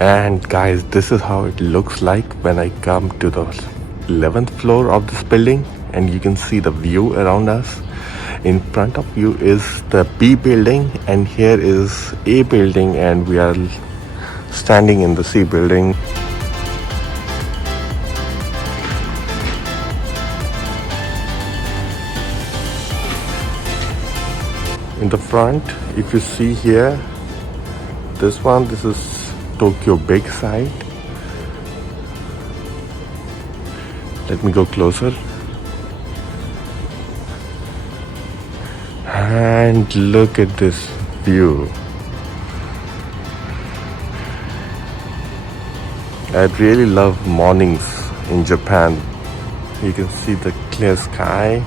And guys, this is how it looks like when I come to the 11th floor of this building, and you can see the view around us. In front of you is the B building, and here is A building, and we are standing in the C building. In the front, if you see here, this is Tokyo Big Side. Let me go closer. And look at this view. I really love mornings in Japan. You can see the clear sky.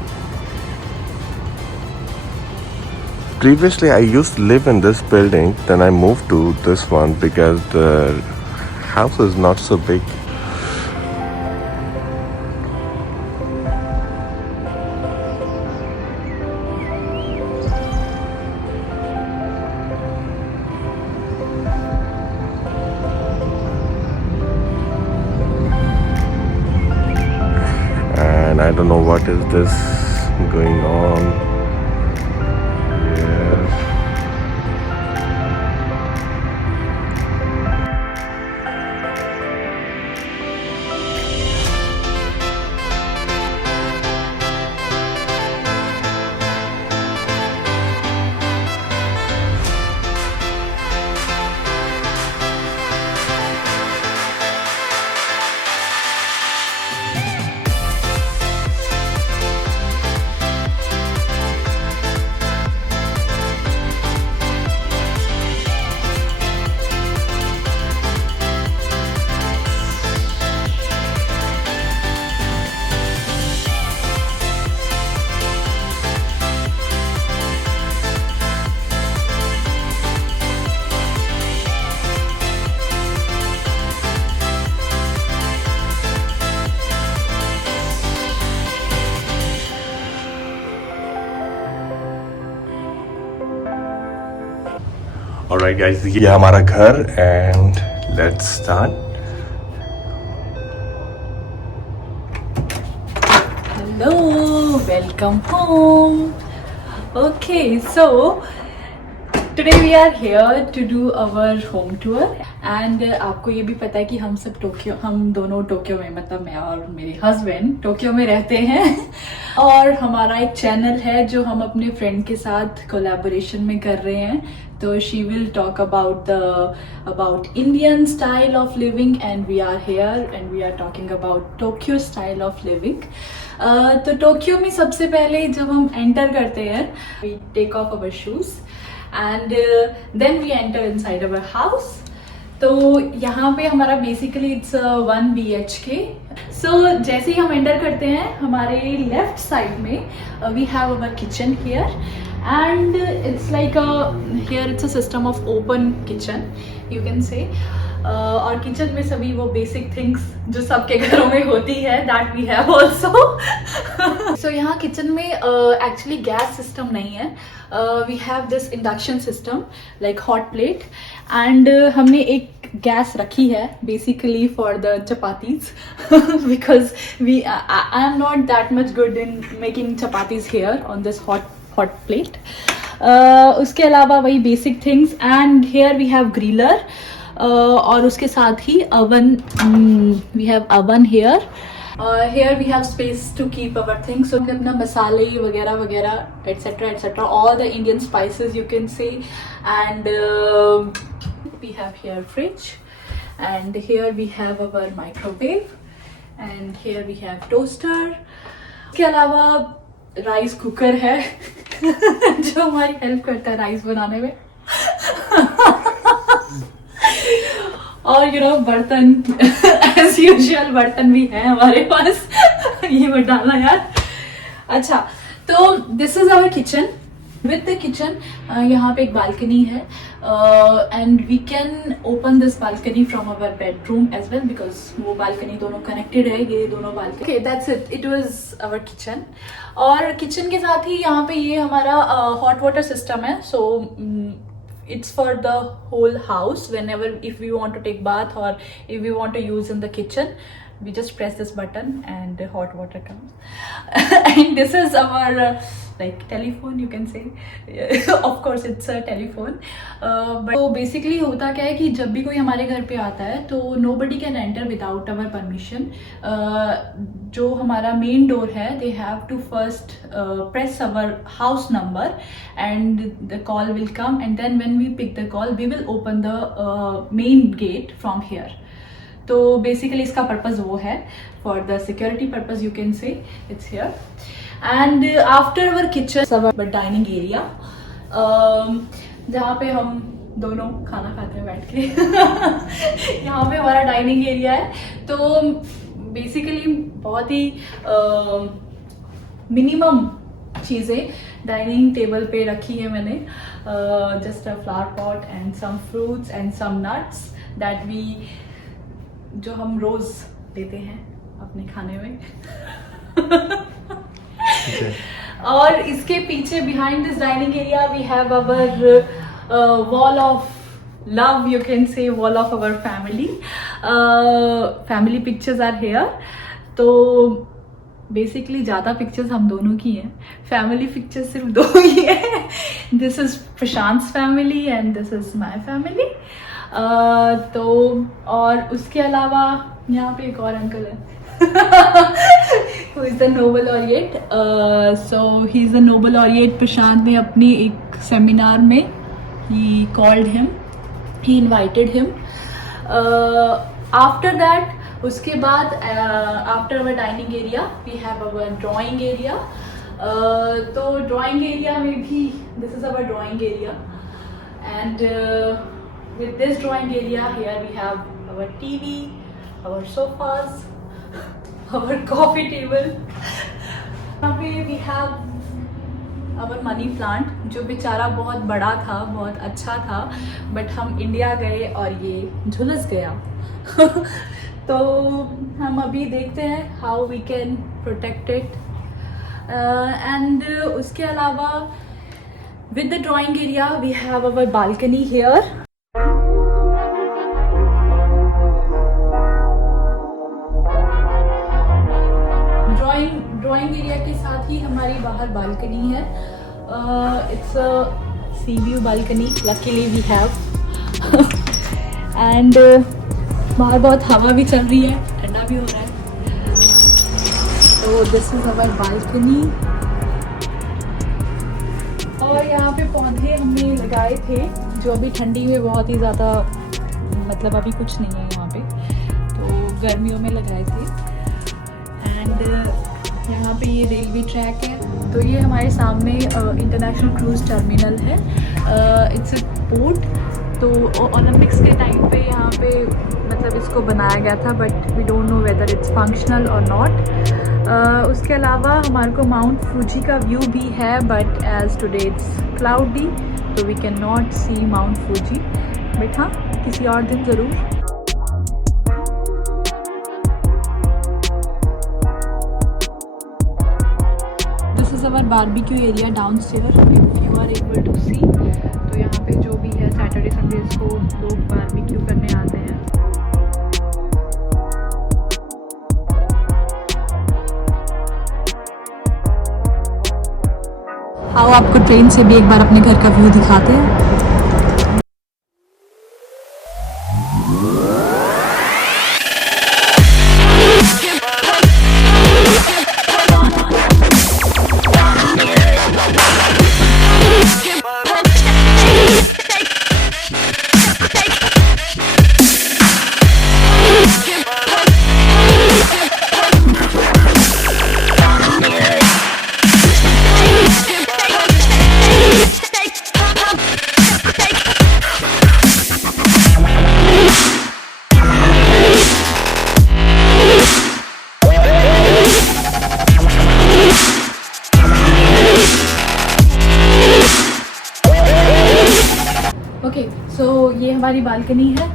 Previously, I used to live in this building, then I moved to this one because the house is not so big. And I don't know what is this going on. Alright guys, ये हमारा घर and let's start. Hello, welcome home. Okay, so today we are here to do our home tour and आपको ये भी पता है कि हम दोनों टोक्यो में, मतलब मैं और मेरे हस्बैंड टोक्यो में रहते हैं और हमारा एक चैनल है जो हम अपने फ्रेंड के साथ कोलैबोरेशन में कर रहे हैं. तो she will talk about Indian style of living and we are here and we are talking about Tokyo style of living. तो टोक्यो में सबसे पहले जब हम एंटर करते हैं, we take off our shoes and then we enter inside our house. तो यहाँ पे हमारा बेसिकली इट्स 1 BHK. सो जैसे ही हम एंटर करते हैं, हमारे लेफ्ट साइड में we have our kitchen here and it's like here it's a system of open kitchen you can say. और किचन में सभी वो बेसिक थिंग्स जो सबके घरों में होती है that we have also. So यहाँ किचन में एक्चुअली गैस सिस्टम नहीं है. We have this induction system like hot plate and हमने एक गैस रखी है basically for the chapatis because I am not that much good in making chapatis here on this hot plate. उसके अलावा वही basic things and here we have griller और उसके साथ ही oven. We have oven here. Here we have space to keep our things. So अपना मसाले वगैरह वगैरह etcetera etcetera all the Indian spices you can say. And we have here fridge and here we have our microwave and here we have toaster. इसके अलावा rice cooker है जो हमारी हेल्प करता है राइस बनाने में. और बर्तन एज यूजुअल बर्तन भी है हमारे पास. ये मत डालना यार. अच्छा, तो this is our kitchen. With the kitchen यहाँ पे एक बालकनी है and we can open this balcony from our bedroom as well because वो बालकनी दोनों कनेक्टेड है. ये दोनों balcony. Okay, that's it. It was our kitchen. और किचन के साथ ही यहाँ पे ये हमारा हॉट वाटर सिस्टम है. सो it's for the whole house. Whenever if we want to take bath or if we want to use in the kitchen, we just press this button and hot water comes. And this is our like telephone, you can say. Of course it's a telephone, but so basically होता क्या है कि जब भी कोई हमारे घर पे आता है तो nobody can enter without our permission. जो हमारा main door है, they have to first press our house number and the call will come, and then when we pick the call we will open the main gate from here. तो बेसिकली इसका पर्पज़ वो है, for the security purpose you can से it's here. And after our किचन our dining area, जहाँ पे हम दोनों खाना खाते हैं बैठ के. यहाँ पे हमारा डाइनिंग एरिया है. तो बेसिकली बहुत ही मिनिमम चीज़ें डाइनिंग टेबल पे रखी है मैंने. Just a flower pot and some fruits and some nuts that we, जो हम रोज लेते हैं अपने खाने में. और इसके पीछे behind this dining area we have our wall of love, you can say wall of our family. Family pictures are here. तो बेसिकली ज़्यादा पिक्चर्स हम दोनों की हैं, फैमिली पिक्चर्स सिर्फ दो ही है. This is Prashant family and this is my family. तो और उसके अलावा यहाँ पे एक और अंकल है who is the Nobel laureate. So he is the Nobel laureate. प्रशांत ने अपनी एक सेमिनार में he called him, he invited him. After that, उसके बाद after our dining area we have our drawing area. तो drawing area में भी this is our drawing area, and with this drawing area here we have our TV, our sofas, our coffee table. यहाँ पे we have our money plant, जो बेचारा बहुत बड़ा था, बहुत अच्छा था, बट हम इंडिया गए और ये झुलस गया. तो हम अभी देखते हैं how we can protect it. And उसके अलावा with the drawing area we have our balcony here. Drawing area के साथ ही हमारी बाहर बालकनी है. It's a sea view balcony, luckily we have. And बाहर बहुत हवा भी चल रही है, ठंडा भी हो रहा है. तो दिस इज अवर बालकनी. और यहाँ पे पौधे हमने लगाए थे जो अभी ठंडी में बहुत ही ज़्यादा, मतलब अभी कुछ नहीं है यहाँ पे, तो गर्मियों में लगाए थे. एंड यहाँ पे ये रेलवे ट्रैक है. तो ये हमारे सामने इंटरनेशनल क्रूज़ टर्मिनल है. It's a port. तो ओलंपिक्स के टाइम पे यहाँ पे मतलब इसको बनाया गया था, but we don't know whether it's functional और नॉट. उसके अलावा हमारे को माउंट फूजी का व्यू भी है, but as today it's cloudy तो we can not see Mount Fuji. But हाँ, किसी और दिन ज़रूर. our barbecue area downstairs, if you are able to see. तो यहाँ पे जो भी है सैटरडे संडेज को लोग बारबेक्यू करने आते हैं. आओ आपको ट्रेन से भी एक बार अपने घर का व्यू दिखाते हैं. ये हमारी बालकनी है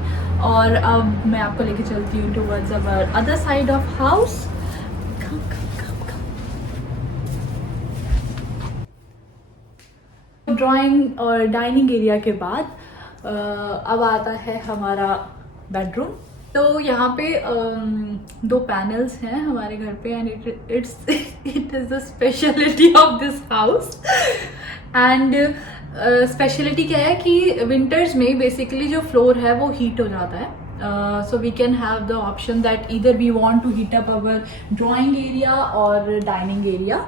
और अब मैं आपको लेके चलती हूँ towards our other side of house. Drawing और डाइनिंग एरिया के बाद अब आता है हमारा बेडरूम। तो यहाँ पे दो पैनल्स हैं हमारे घर पे and it is the speciality of this house. And speciality क्या है कि विंटर्स में बेसिकली जो फ्लोर है वो हीट हो जाता है। So we can have the option that either we want to heat up our drawing area or dining area.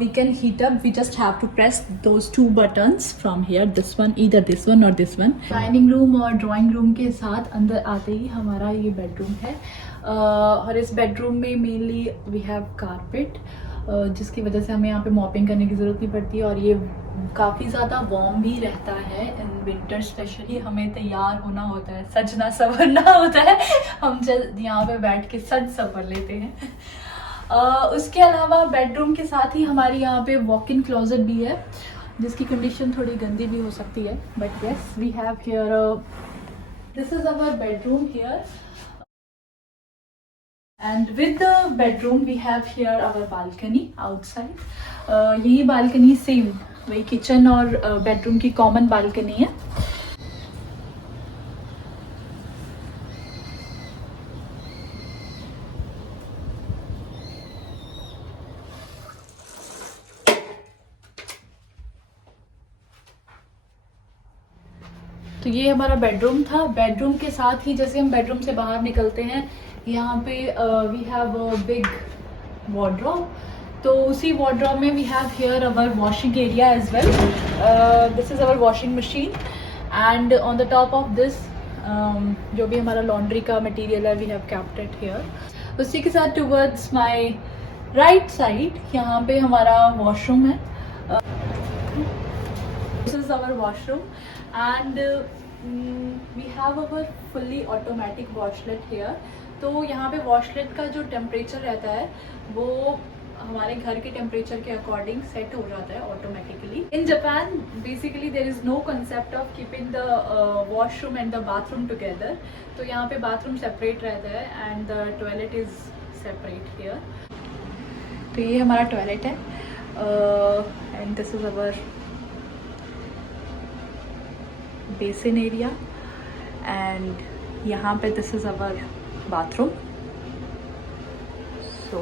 We can heat up. We just have to press those two buttons from here. This one, either this one or this one. Dining room और drawing room के साथ अंदर आते ही हमारा ये bedroom है। और इस bedroom में mainly we have carpet, जिसकी वजह से हमें यहाँ पे मॉपिंग करने की ज़रूरत नहीं पड़ती और ये काफ़ी ज़्यादा वार्म भी रहता है। इन विंटर स्पेशली हमें तैयार होना होता है, सजना संवरना होता है, हम जब यहाँ पे बैठ के सज संवर लेते हैं। उसके अलावा बेडरूम के साथ ही हमारी यहाँ पे वॉक इन क्लोजेट भी है, जिसकी कंडीशन थोड़ी गंदी भी हो सकती है, but yes we have here, this is our bedroom here. And with the bedroom we have here our balcony outside. यही बालकनी सेम वही किचन और बेडरूम की कॉमन बालकनी है। तो ये हमारा बेडरूम था। बेडरूम के साथ ही जैसे हम बेडरूम से बाहर निकलते हैं, यहाँ पे we have a big wardrobe. तो उसी वार्डरोब में we have here our washing area as well. This is our washing machine and on the top of this जो भी हमारा लॉन्ड्री का मटेरियल है we have kept it here. उसी के साथ टुवर्ड्स माय राइट साइड यहाँ पे हमारा वॉशरूम है। This is our washroom and we have our fully automatic washlet here. तो यहाँ पे वॉशलेट का जो टेम्परेचर रहता है वो हमारे घर के टेम्परेचर के अकॉर्डिंग सेट हो जाता है automatically. In Japan basically there is no concept of keeping the washroom and the bathroom together. तो यहाँ पे बाथरूम सेपरेट रहता है and the toilet is separate here. तो ये हमारा टॉयलेट है and this is our basin area and यहाँ पे this is our bathroom. So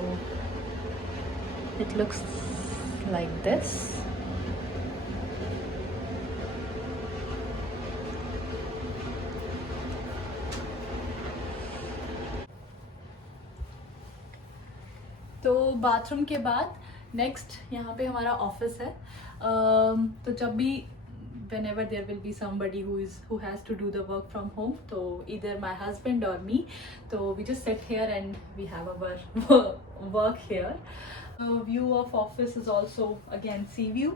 it looks like this. तो बाथरूम के बाद नेक्स्ट यहाँ पे हमारा ऑफिस है। तो जब भी whenever there will be somebody who has to do the work from home, so either my husband or me, so we just sit here and we have our work here. View of office is also again sea view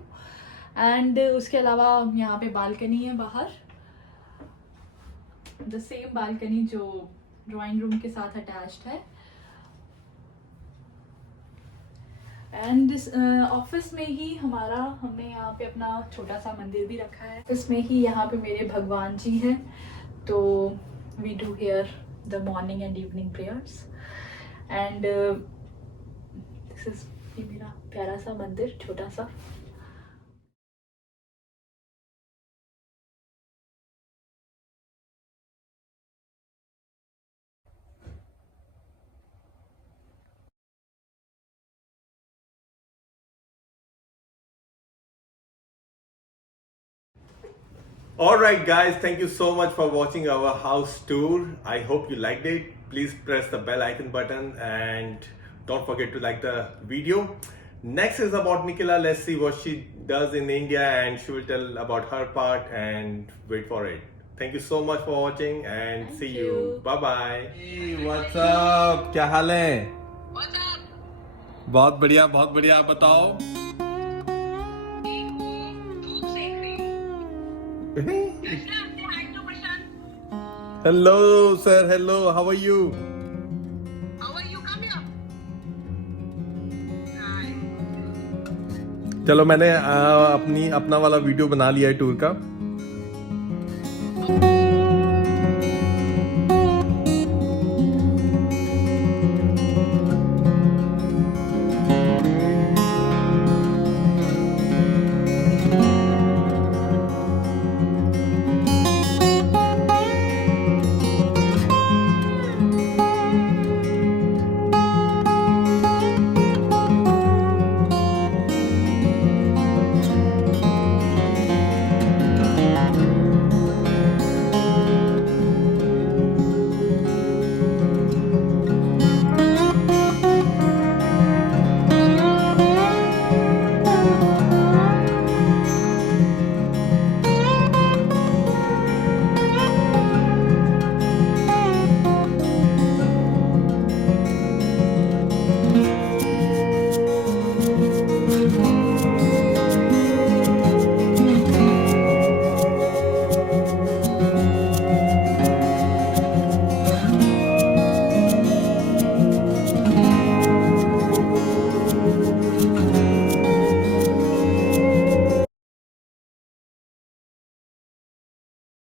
and उसके अलावा यहाँ पे बालकनी है बाहर, the same balcony जो drawing room के साथ अटैच्ड है। एंड ऑफिस में ही हमने यहाँ पे अपना छोटा सा मंदिर भी रखा है। इसमें ही यहाँ पे मेरे भगवान जी हैं, तो we do here the morning and evening prayers and this is मेरा प्यारा सा मंदिर छोटा सा। Alright guys, thank you so much for watching our house tour. I hope you liked it. Please press the bell icon button and don't forget to like the video. Next is about Nicola. Let's see what she does in India and she will tell about her part and wait for it. Thank you so much for watching and Thank see you. you. Bye bye. Hey, what's up? क्या हाल है? What's up? बहुत बढ़िया, बहुत बढ़िया। आप बताओ। धूप सेक रही हूँ। Krishna, say hi to Prashant. Hello sir, hello. How are you? How are you? Come here. Hi. चलो मैंने अपना वाला वीडियो बना लिया है टूर का।